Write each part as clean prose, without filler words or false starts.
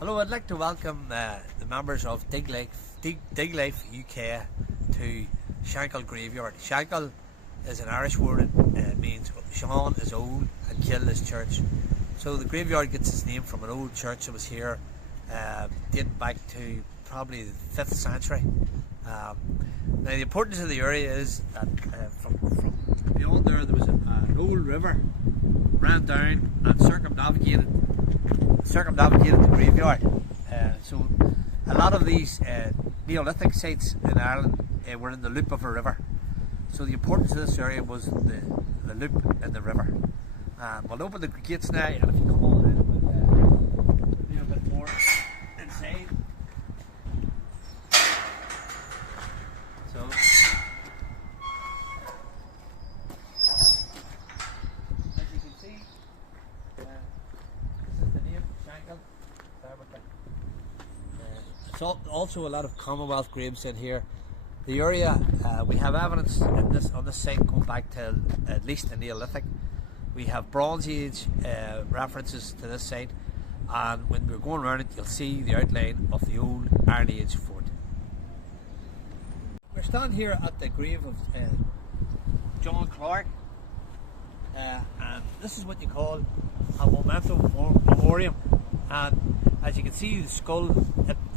Hello, I'd like to welcome the members of Diglife UK to Shankill Graveyard. Shankill is an Irish word. It means Sean is old and Kill is church. So the graveyard gets its name from an old church that was here, dating back to probably the 5th century. Now the importance of the area is that from beyond there was an old river, ran down and circumnavigated the graveyard. So a lot of these Neolithic sites in Ireland were in the loop of a river. So the importance of this area was the loop in the river. We'll open the gates now, and if you come on in a bit more inside. So as you can see, this is the name Shankill. There's also a lot of Commonwealth graves in here. The area, we have evidence on this site going back to at least the Neolithic. We have Bronze Age references to this site, and when we're going around it, you'll see the outline of the old Iron Age fort. We're standing here at the grave of John Clark, and this is what you call a memento memoriam. And as you can see, the skull,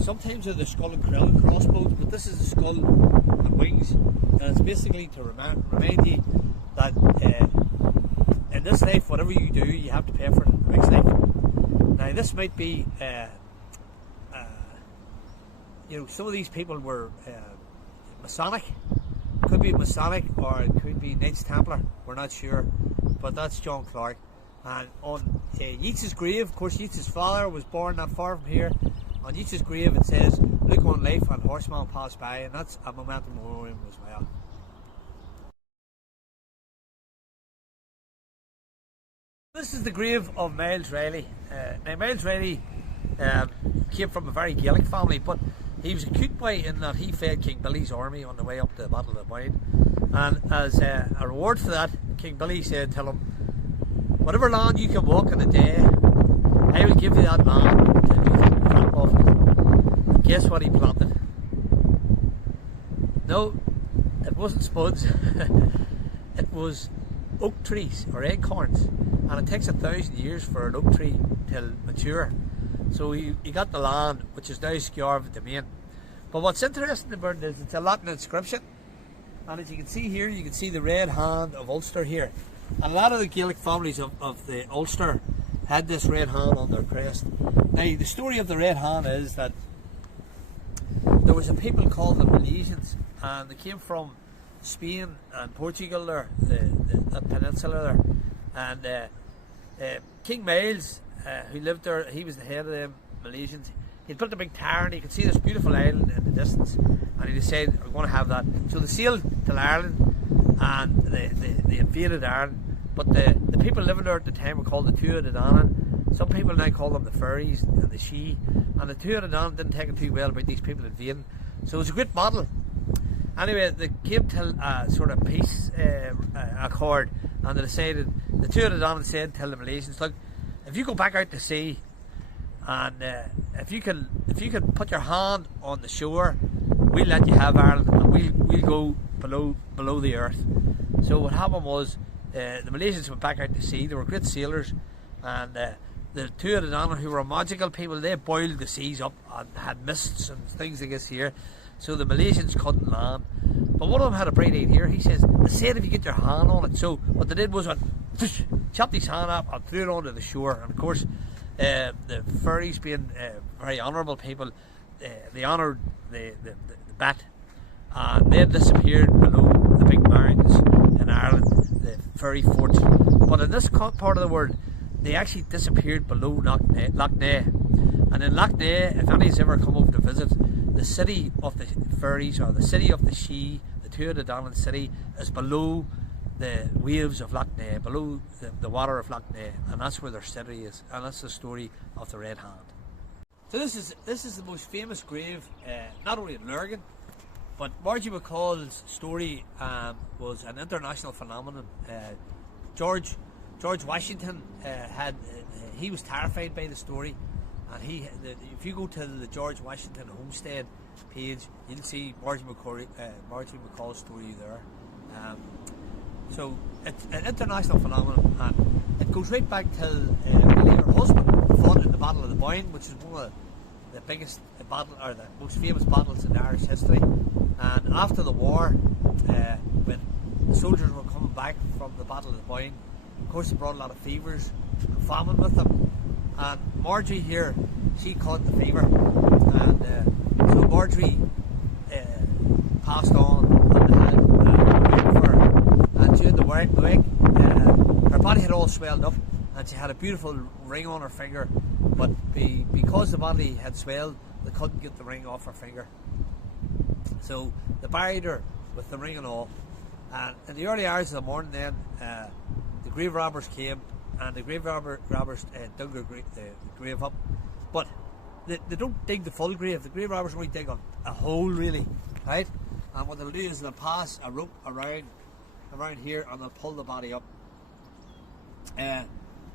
sometimes they're the skull and crossbones, but this is the skull and wings, and it's basically to remind you that in this life, whatever you do, you have to pay for it in the next life. Now this might be, some of these people were Masonic, could be Masonic or it could be Knights Templar, we're not sure, but that's John Clark. And on Yeats's grave, of course Yeats's father was born not far from here. On Yeats's grave it says, "Look on life and horseman pass by," and that's a memento memoriam as well. This is the grave of Miles Riley. Now Miles Riley came from a very Gaelic family, but he was a cute boy in that he fed King Billy's army on the way up to the Battle of the Boyne. And as a reward for that, King Billy said to him, "Whatever land you can walk in a day, I will give you that land till you can plant off it." And guess what he planted? No, it wasn't spuds. It was oak trees or acorns, and it takes 1,000 years for an oak tree to mature. So he got the land, which is now Sciarva Domain. But what's interesting about it is it's a Latin inscription, and as you can see here, you can see the red hand of Ulster here. And a lot of the Gaelic families of the Ulster had this red hand on their crest. Now the story of the red hand is that there was a people called the Milesians, and they came from Spain and Portugal there, the peninsula there. And King Miles, who lived there, he was the head of the Milesians. He'd built a big tower, and you could see this beautiful island in the distance, and he decided, "We're going to have that." So they sailed to Ireland, and they invaded Ireland. But the people living there at the time were called the Tuatha De Danann. Some people now call them the Fairies and the She. And the Tuatha De Danann didn't take it too well about these people invading. So it was a great battle. Anyway, they came to a sort of peace accord, and they decided, the Tuatha De Danann said to the Milesians, "Look, if you go back out to sea, and if you can put your hand on the shore, we'll let you have Ireland, and we'll go below the earth." So what happened was, the Milesians went back out to sea. They were great sailors, and the Tuatha De Danann, who were magical people, they boiled the seas up and had mists and things like this here. So the Milesians couldn't land. But one of them had a bright idea. He says, they said if you get your hand on it. So what they did was chopped his hand up and threw it onto the shore. And of course, the fairies, being very honourable people, they honoured the bat, and they disappeared below the big mountains in Ireland, the fairy forts. But in this part of the world, they actually disappeared below Loch Ness. And in Loch Ness, if anybody's ever come over to visit, the city of the fairies, or the city of the She, the Tuatha De Danann city, is below the waves of Loch Ness, below the water of Loch Ness, and that's where their city is, and that's the story of the Red Hand. So this is the most famous grave, not only in Lurgan, but Margie McCall's story was an international phenomenon. George Washington he was terrified by the story, and if you go to the George Washington Homestead page, you'll see Margie McCall's story there. So it's an international phenomenon, and it goes right back till her husband fought in the Battle of the Boyne, which is one of the biggest battle, or the most famous battles in Irish history. And after the war, when the soldiers were coming back from the Battle of the Boyne, of course they brought a lot of fevers and famine with them. And Marjorie here, she caught the fever, and so Marjorie passed on, and they had for her. And during the wake, her body had all swelled up, and she had a beautiful ring on her finger, but because the body had swelled, they couldn't get the ring off her finger. So they buried her with the ring and all. And in the early hours of the morning then, the grave robbers came, and the grave robbers dug the grave up. But they don't dig the full grave. The grave robbers only dig a hole, really, right? And what they'll do is they'll pass a rope around here, and they'll pull the body up.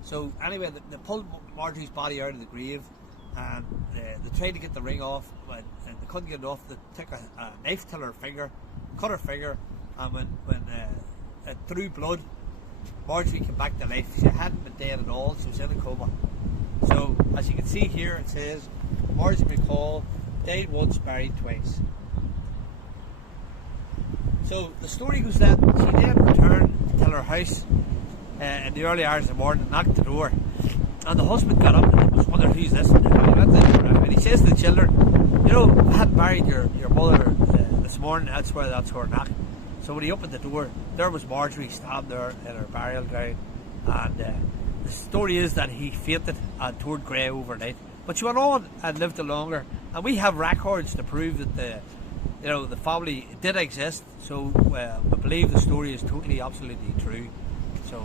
So anyway, they pulled Marjorie's body out of the grave, and they tried to get the ring off, and they couldn't get it off. They took a knife to her finger, cut her finger, and when it drew blood, Marjorie came back to life. She hadn't been dead at all. She was in a coma. So as you can see here, it says Marjorie McCall died once, buried twice. So the story goes that she then returned to her house in the early hours of the morning, and knocked the door, and the husband got up and was wondering who's this, and he says to the children, you know, I hadn't buried your mother this morning, that's her knock. So when he opened the door, there was Marjorie stabbed there in her burial ground, and the story is that he fainted and turned grey overnight. But she went on and lived longer, and we have records to prove that the family did exist. So I believe the story is totally, absolutely true. So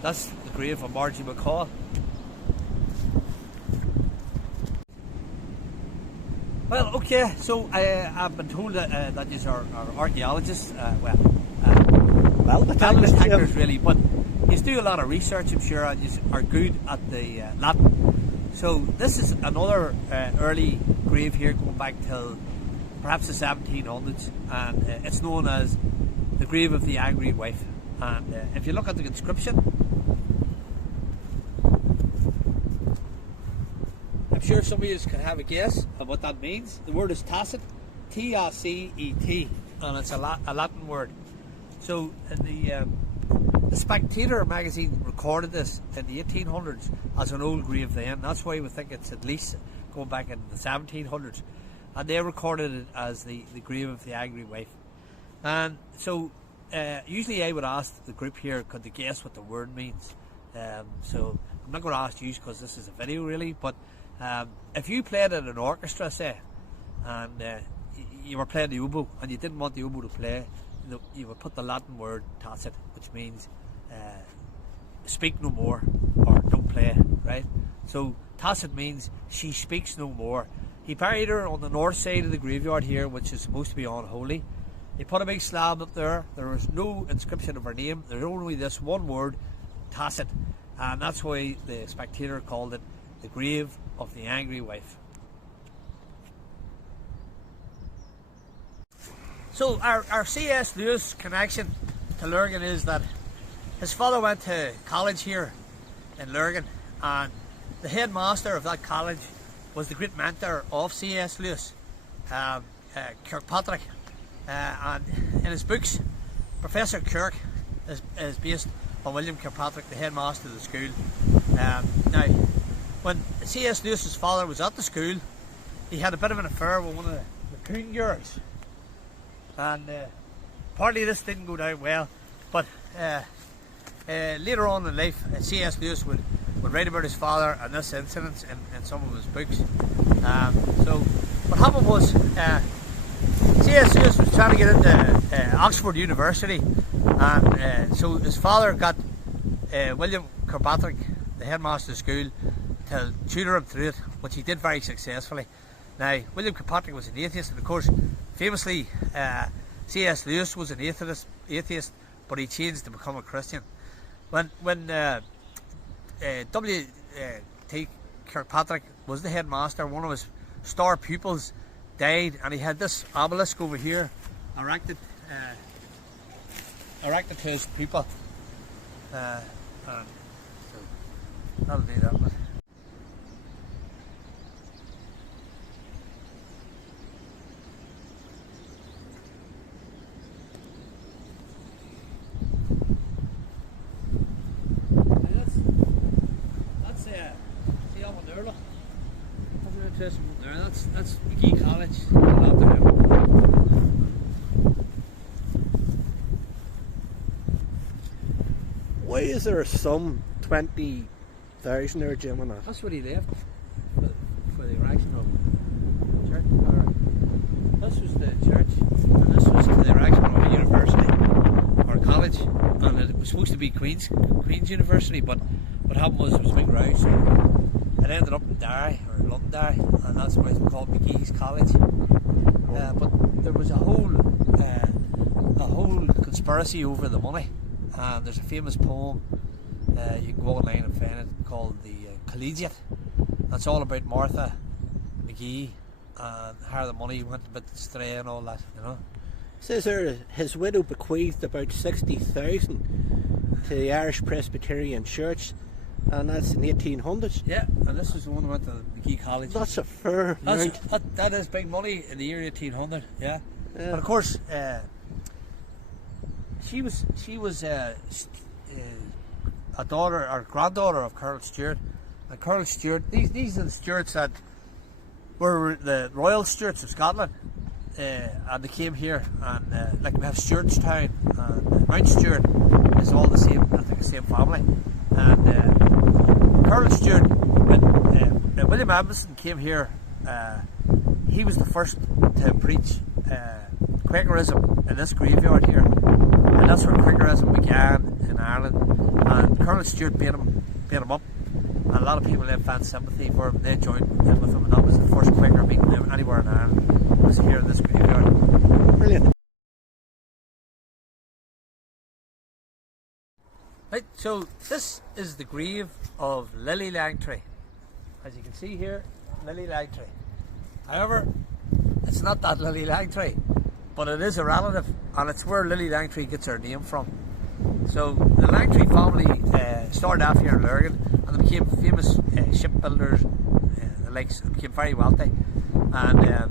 that's the grave of Marjorie McCall. Well, okay, so I've been told that these are archaeologists, detectives really, but you do a lot of research, I'm sure, and you are good at the Latin. So this is another early grave here, going back till perhaps the 1700s, and it's known as the grave of the angry wife. And if you look at the inscription, I'm sure some of you can have a guess of what that means. The word is tacet, T-A-C-E-T, and it's a Latin word. So in the Spectator magazine recorded this in the 1800s as an old grave then. That's why we think it's at least going back in the 1700s. And they recorded it as the grave of the angry wife. And so usually I would ask the group here, could they guess what the word means? So I'm not going to ask you because this is a video really, but if you played in an orchestra, say, and you were playing the oboe and you didn't want the oboe to play, you would put the Latin word tacet, which means speak no more, or don't play, right? So tacet means she speaks no more. He buried her on the north side of the graveyard here, which is supposed to be unholy. He put a big slab up there. There was no inscription of her name. There's only this one word, tacet, and that's why the Spectator called it the grave of the angry wife. So our C.S. Lewis connection to Lurgan is that his father went to college here in Lurgan, and the headmaster of that college was the great mentor of C.S. Lewis, Kirkpatrick. And in his books, Professor Kirk is based on William Kirkpatrick, the headmaster of the school. Now, when C.S. Lewis's father was at the school, he had a bit of an affair with one of the coon girls. And partly this didn't go down well, but later on in life, C.S. Lewis would write about his father and this incident in some of his books. So what happened was C.S. Lewis was trying to get into Oxford University, and so his father got William Kirkpatrick, the headmaster of the school, to tutor him through it, which he did very successfully. Now, William Kirkpatrick was an atheist, and of course, famously, C.S. Lewis was an atheist, but he changed to become a Christian. When W.T. Kirkpatrick was the headmaster. One of his star pupils died, and he had this obelisk over here erected to his pupil. And so that'll do that. See up on there, look. That's an interesting one there. That's McGee College. Why is there some 20,000 there, Jim, on that? That's what he left for the erection of church. This was the church, and this was the erection of a university or college, and it was supposed to be Queen's University, but what happened was there was a big row, so it ended up in Derry or Londonderry, and that's why it's called McGee's College. But there was a whole conspiracy over the money, and there's a famous poem. You can go online and find it, called the Collegiate. That's all about Martha McGee and how the money went a bit astray and all that, you know. Says there his widow bequeathed about 60,000 to the Irish Presbyterian Church, and that's in 1800s. Yeah, and this was the one that went to McGee College. That's a fair amount. That is big money in the year 1800. Yeah. But of course, she was a daughter or granddaughter of Colonel Stewart. And Colonel Stewart, these are the Stewarts that were the Royal Stewarts of Scotland, and they came here, and like we have Stewartstown and Mount Stewart is all the same, I think, the same family. And Colonel Stewart, when William Edmondson came here, he was the first to preach Quakerism in this graveyard here, and that's where Quakerism began in Ireland. And Colonel Stewart beat him up, and a lot of people had fan sympathy for him. They joined in with him, and that was the first Quaker meeting anywhere in Ireland. It was here in this graveyard. Brilliant. Right, so this is the grave of Lily Langtry. As you can see here, Lily Langtry. However, it's not that Lily Langtry, but it is a relative, and it's where Lily Langtry gets her name from. So the Langtry family started off here in Lurgan, and they became famous shipbuilders, the likes, became very wealthy. And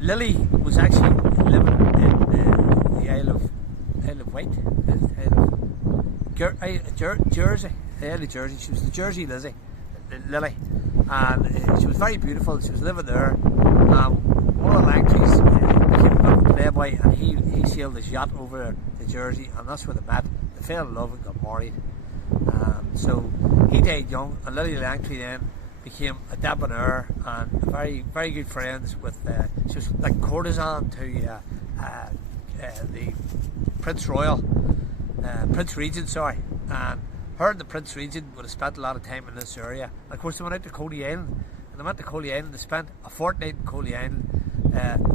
Lily was actually living in the Isle of Wight, Jersey, the Isle of Jersey. She was the Jersey Lily, and she was very beautiful. She was living there. One of the Langtrys became a bit of a playboy, and he sailed his yacht over to Jersey, and that's where they met. They fell in love and got married. So he died young, and Lily Langtry then became a debonair and very, very good friends with. She was like courtesan to the Prince Regent, and her and the Prince Regent would have spent a lot of time in this area. And of course, they went out to Coley Island, and they went to Coley Island. They spent a fortnight in Coley Island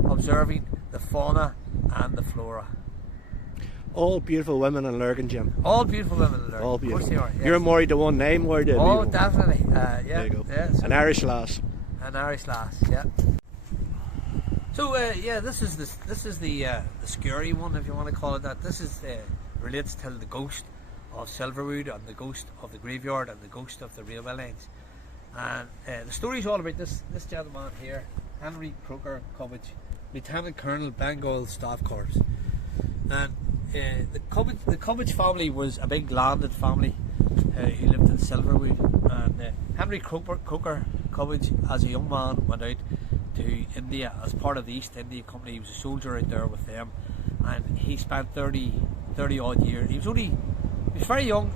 observing the fauna and the flora. All beautiful women in Lurgan, Jim. All beautiful women in Lurgan. All beautiful. Of course they are. Yes. You're married to one name, where do Oh, definitely. Yeah. There you go. Yeah, so an Irish lass. An Irish lass. Yeah. So yeah, this is the scary one, if you want to call it that. This is relates to the ghost of Silverwood, and the ghost of the graveyard, and the ghost of the railway lines. And the story is all about this gentleman here, Henry Croker Cubbage, Lieutenant Colonel Bengal Staff Corps. And the Cubbage family was a big landed family who lived in Silverwood. And Henry Croker Cubbage, as a young man, went out to India as part of the East India Company. He was a soldier out there with them, and he spent 30 odd years. He was very young,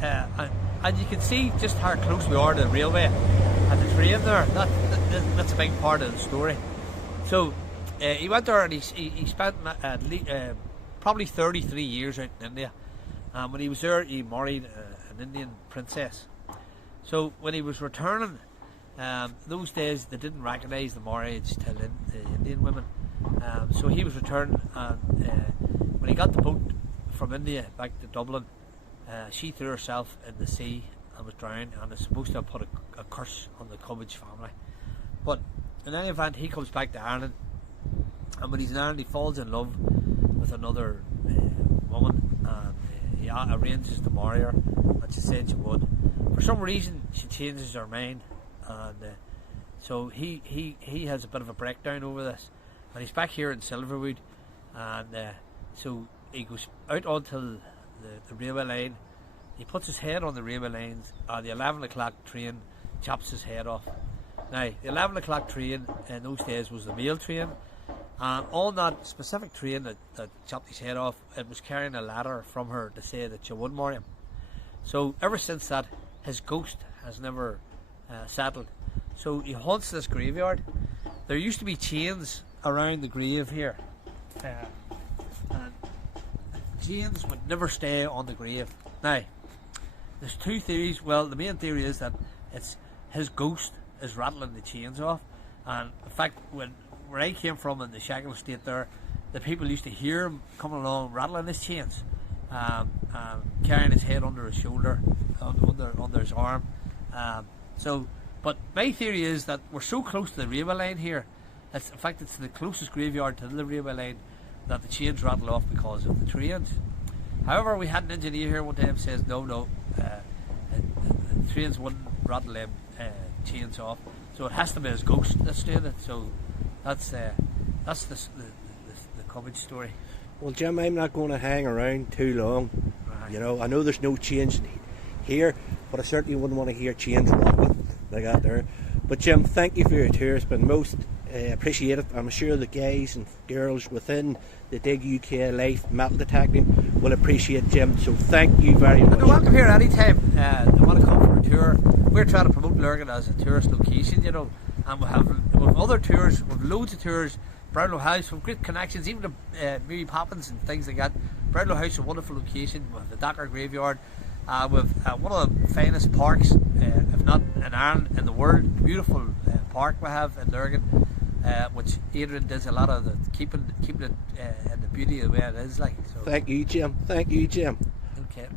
and you can see just how close we are to the railway and the train there. That's a big part of the story. So he went there, and he spent probably 33 years out in India. When he was there, he married an Indian princess. So when he was returning, those days they didn't recognise the marriage till the Indian women. So he was returning, and when he got the boat from India back to Dublin, she threw herself in the sea and was drowned, and is supposed to have put a curse on the Cummage family. But in any event, he comes back to Ireland, and when he's in Ireland, he falls in love with another woman, and he arranges to marry her, and she said she would. For some reason, she changes her mind, and so he has a bit of a breakdown over this, and he's back here in Silverwood, and so he goes out onto the railway line. He puts his head on the railway lines, and the 11 o'clock train chops his head off. Now, the 11 o'clock train in those days was the mail train, and on that specific train that chopped his head off, it was carrying a letter from her to say that she would marry him. So ever since that, his ghost has never settled. So he haunts this graveyard. There used to be chains around the grave here, and chains would never stay on the grave. Now, there's two theories. Well, the main theory is that it's his ghost is rattling the chains off, and in fact, where I came from in the Shankill estate there, the people used to hear him coming along rattling his chains, carrying his head under his shoulder, under his arm. But my theory is that we're so close to the railway line here. In fact, it's the closest graveyard to the railway line, that the chains rattle off because of the trains. However, we had an engineer here one time says no, the trains wouldn't rattle them chains off, so it has to be his ghost that's doing it. So that's the Cummage story. Well, Jim, I'm not going to hang around too long. Right. You know, I know there's no change here, but I certainly wouldn't want to hear chains rattling like that there. But Jim, thank you for your tour. It's been most appreciated. I'm sure the guys and girls within the Dig UK Life metal detecting will appreciate Jim. So thank you very much. They're welcome here anytime. They want to come for a tour. We're trying to promote Lurgan as a tourist location, you know, and we have other tours. We've loads of tours. Brownlow House, we've great connections, even to Mary Poppins and things like that. Brownlow House is a wonderful location. We have the Docker Graveyard. With one of the finest parks, if not in Ireland, in the world. Beautiful park we have in Lurgan, which Adrian does a lot of the keeping it in the beauty of the way it is. Like. So. Thank you, Jim. Thank you, Jim. Okay.